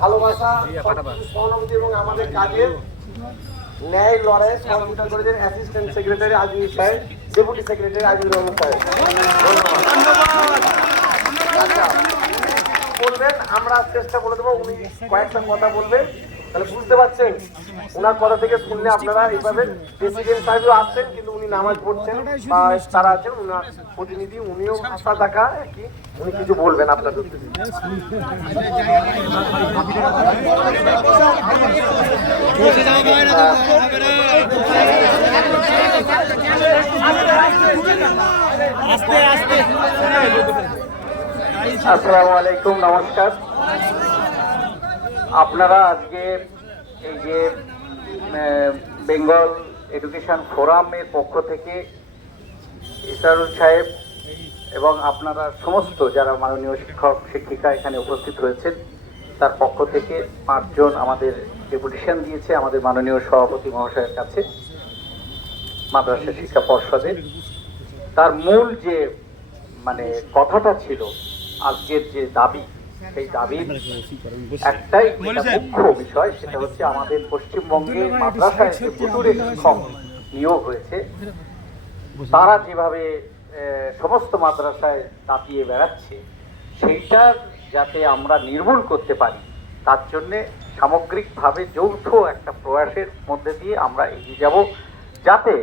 ভালোবাসা, সহানুভূতি এবং আমাদের কাজের ন্যায় লড়াই সহযোগিতা করেছেন অ্যাসিস্ট্যান্ট সেক্রেটারি আজমির সাহেব, ডেপুটি সেক্রেটারি আজিজুর রহমান সাহেব। আচ্ছা, বলবেন, আমরা চেষ্টা করে দেবো। উনি কয়েকটা কথা বলবেন, তাহলে বুঝতে পারছেন ওনার কথা থেকে শুনলে আপনারা এইভাবে। প্রেসিডেন্ট সাহেবও আসছেন, কিন্তু উনি নামাজ পড়ছেন বা তারা আছেন, উনার প্রতিনিধি, উনিও আশা দেখা কি উনি কিছু বলবেন আপনাদের। আসসালামু আলাইকুম, নমস্কার। আপনারা আজকে এই যে বেঙ্গল এডুকেশন ফোরামের পক্ষ থেকে ইসরারুল সাহেব এবং আপনারা সমস্ত যারা মাননীয় শিক্ষক শিক্ষিকা এখানে উপস্থিত হয়েছেন, তার পক্ষ থেকে 5 জন আমাদের ডেপুটেশন দিয়েছে আমাদের মাননীয় সভাপতি মহাশয়ের কাছে মাদ্রাসা শিক্ষা পর্ষদের। তার মূল যে কথাটা ছিল, আজকের যে দাবি, সেই দাবির একটাই মুখ্য বিষয়, সেটা হচ্ছে আমাদের পশ্চিমবঙ্গে মাদ্রাসায় যে ভুতুড়ে শিক্ষক নিয়োগ হয়েছে, তারা যেভাবে সমস্ত মাদ্রাসায় তাপিয়ে বেড়াচ্ছে, সেইটার যাতে আমরা নির্মূল করতে পারি, তার জন্যে সামগ্রিকভাবে যৌথ একটা প্রয়াসের মধ্যে দিয়ে আমরা এগিয়ে যাব, যাতে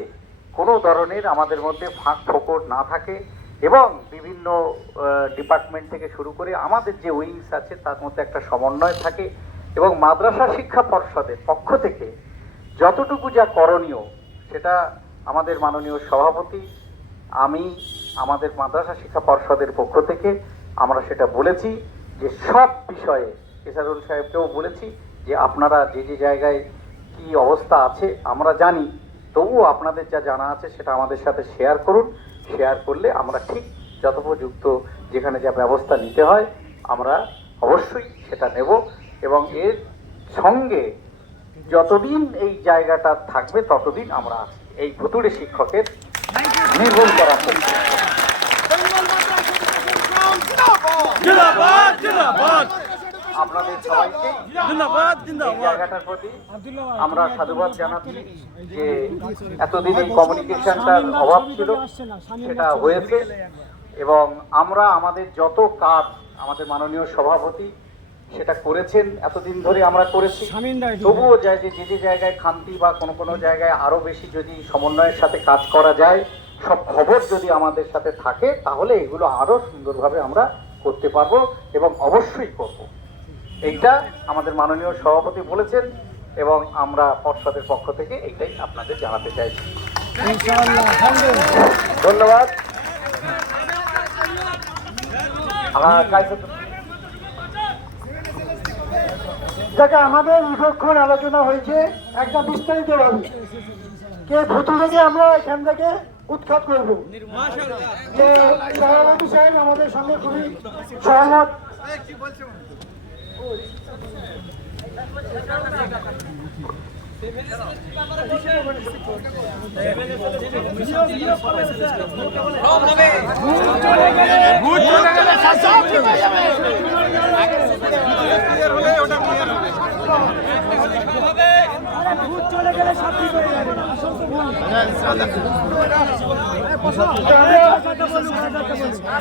কোনো ধরনের আমাদের মধ্যে ফাঁক ফোকর না থাকে এবং বিভিন্ন ডিপার্টমেন্ট থেকে শুরু করে আমাদের যে উইংস আছে তার মধ্যে একটা সমন্বয় থাকে এবং মাদ্রাসা শিক্ষা পর্ষদের পক্ষ থেকে যতটুকু যা করণীয়, সেটা আমাদের মাননীয় সভাপতি, আমি, আমাদের মাদ্রাসা শিক্ষা পর্ষদের পক্ষ থেকে আমরা সেটা বলেছি যে সব বিষয়ে ইসরারুল সাহেবকেও বলেছি যে আপনারা যে যে জায়গায় কি অবস্থা আছে আমরা জানি, তবুও আপনাদের যা জানা আছে সেটা আমাদের সাথে শেয়ার করুন। শেয়ার করলে আমরা ঠিক যথোপযুক্ত যেখানে যা ব্যবস্থা নিতে হয় আমরা অবশ্যই সেটা নেব এবং এর সঙ্গে যতদিন এই জায়গাটা থাকবে ততদিন আমরা এই ভুতুড়ে শিক্ষকের নির্মূল করার চেষ্টা আপনাদের সবাইকে এই জায়গাটার প্রতি আমরা সাধুবাদ জানাচ্ছি যে এতদিন এই কমিউনিকেশনটার অভাব ছিল, সেটা হয়েছে এবং আমরা আমাদের যত কাজ আমাদের মাননীয় সভাপতি সেটা করেছেন, এতদিন ধরে আমরা করেছি, তবুও যায় যে যে জায়গায় খামতি বা কোনো জায়গায় আরো বেশি যদি সমন্বয়ের সাথে কাজ করা যায়, সব খবর যদি আমাদের সাথে থাকে, তাহলে এগুলো আরো সুন্দরভাবে আমরা করতে পারবো এবং অবশ্যই করব। এইটা আমাদের মাননীয় সভাপতি বলেছেন এবং আমরা পর্ষদের পক্ষ থেকে এইটাই আপনাদের জানাতে চাইছি। ধন্যবাদ। আমাদের দীর্ঘক্ষণ আলোচনা হয়েছে একদম বিস্তারিতভাবে, কে ভুতুড়েকে আমরা এখান থেকে উৎখাত করবো। যে সভাপতি সাহেব আমাদের সঙ্গে খুবই সহমত।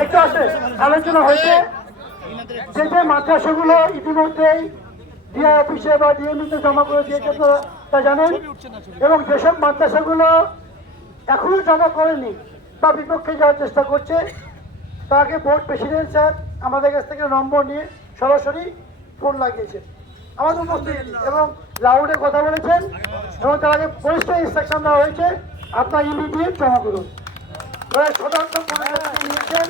একটু আছে আলোচনা হয়েছে যে যে মাদ্রাসাগুলো ইতিমধ্যেই ডিআই অফিসে বা ডিএমইতে জমা করে দিয়েছে তা জানেন, এবং যেসব মাদ্রাসাগুলো এখনো জমা করেনি বা বিপক্ষে যাওয়ার চেষ্টা করছে, তাকে বোর্ড প্রেসিডেন্ট স্যার আমাদের কাছ থেকে নম্বর নিয়ে সরাসরি ফোন লাগিয়েছেন আমাদের উপস্থিত এবং লাউডে কথা বলেছেন এবং তাকে পরিষ্কার ইনস্ট্রাকশন দেওয়া হয়েছে আপনার ইমিডিয়েট জমা করুন। শতাংশ নিয়েছেন।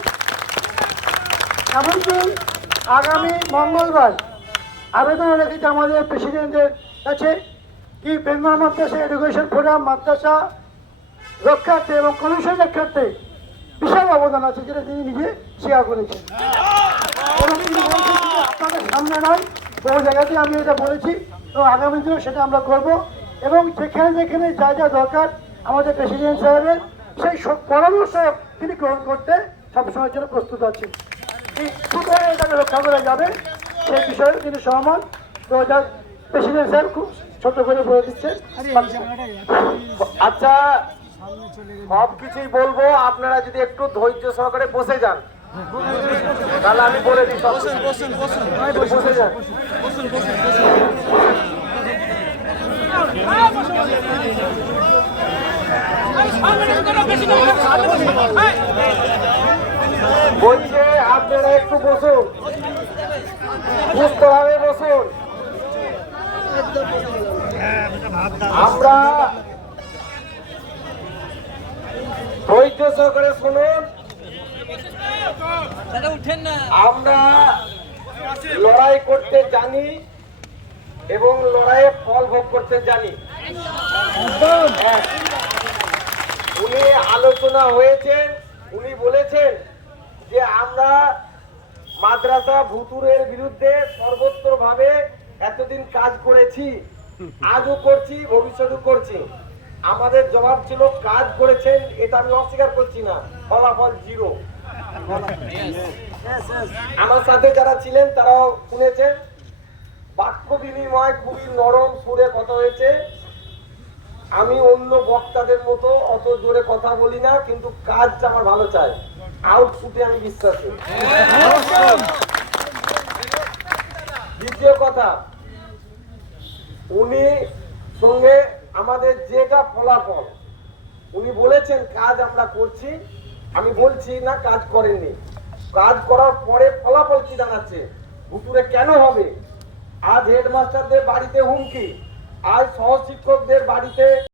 এমনকি আগামী মঙ্গলবার আবেদন রেখেছে আমাদের প্রেসিডেন্টের কাছে কি বেঙ্গল মাদ্রাসা এডুকেশন ফোরাম মাদ্রাসা রক্ষার্থে এবং কমিশন রক্ষার্থে বিশাল অবদান আছে, যেটা তিনি নিজে শেয়ার করেছেন এবং তিনি বলছেন আপনাদের সামনে নয়, বহু জায়গাতে আমি এটা বলেছি এবং আগামী দিনে সেটা আমরা করব এবং যেখানে যেখানে যা যা দরকার আমাদের প্রেসিডেন্ট সাহেবের সেই সব পরামর্শ তিনি গ্রহণ করতে সবসময়ের জন্য প্রস্তুত আছেন। এটাকে রক্ষা করা যাবে সেই বিষয়ে কিন্তু সহমত। তো যা প্রেসিডেন্ট স্যার খুব ছোট করে বলে দিচ্ছে। আচ্ছা, সব কিছুই বলবো, আপনারা যদি একটু ধৈর্য সহকারে বসে যান তাহলে আমি বলে দিই সব কিছু। বসে যান। বলছে আপনারা একটু বসুন, সুস্থভাবে বসুন। আমরা ধৈর্য সহকারে শুনুন। আমরা লড়াই করতে জানি এবং লড়াইয়ে ফল ভোগ করতে জানি। হ্যাঁ। উনি আলোচনা হয়েছেন, উনি বলেছেন যে আমরা মাদ্রাসা ভুতুরের বিরুদ্ধে সর্বত্রভাবে এতদিন কাজ করেছি, আজও করছি, ভবিষ্যতেও করছি। আমাদের জবাব ছিল কাজ করেছেন, এটা আমি অস্বীকার করছি না, ফলাফল জিরো। আমার সাথে যারা ছিলেন তারাও শুনেছেন, বাক্য বিনিময় খুবই নরম সুরে কথা হয়েছে। আমি অন্য বক্তাদের মতো অত জোরে কথা বলি না, কিন্তু কাজটা আমার ভালো চাই, আউটপুটে আমি বিশ্বাসী। দ্বিতীয় কথা, উনি সঙ্গে আমাদের যেটা ফলাফল উনি বলেছেন কাজ আমরা করছি, আমি বলছি না কাজ করেননি। কাজ করার পরে ফলাফল কি দাঁড়াচ্ছে, ভুতুরে কেন হবে? আজ হেডমাস্টারদের বাড়িতে হুমকি, আজ সহশিক্ষকদের বাড়িতে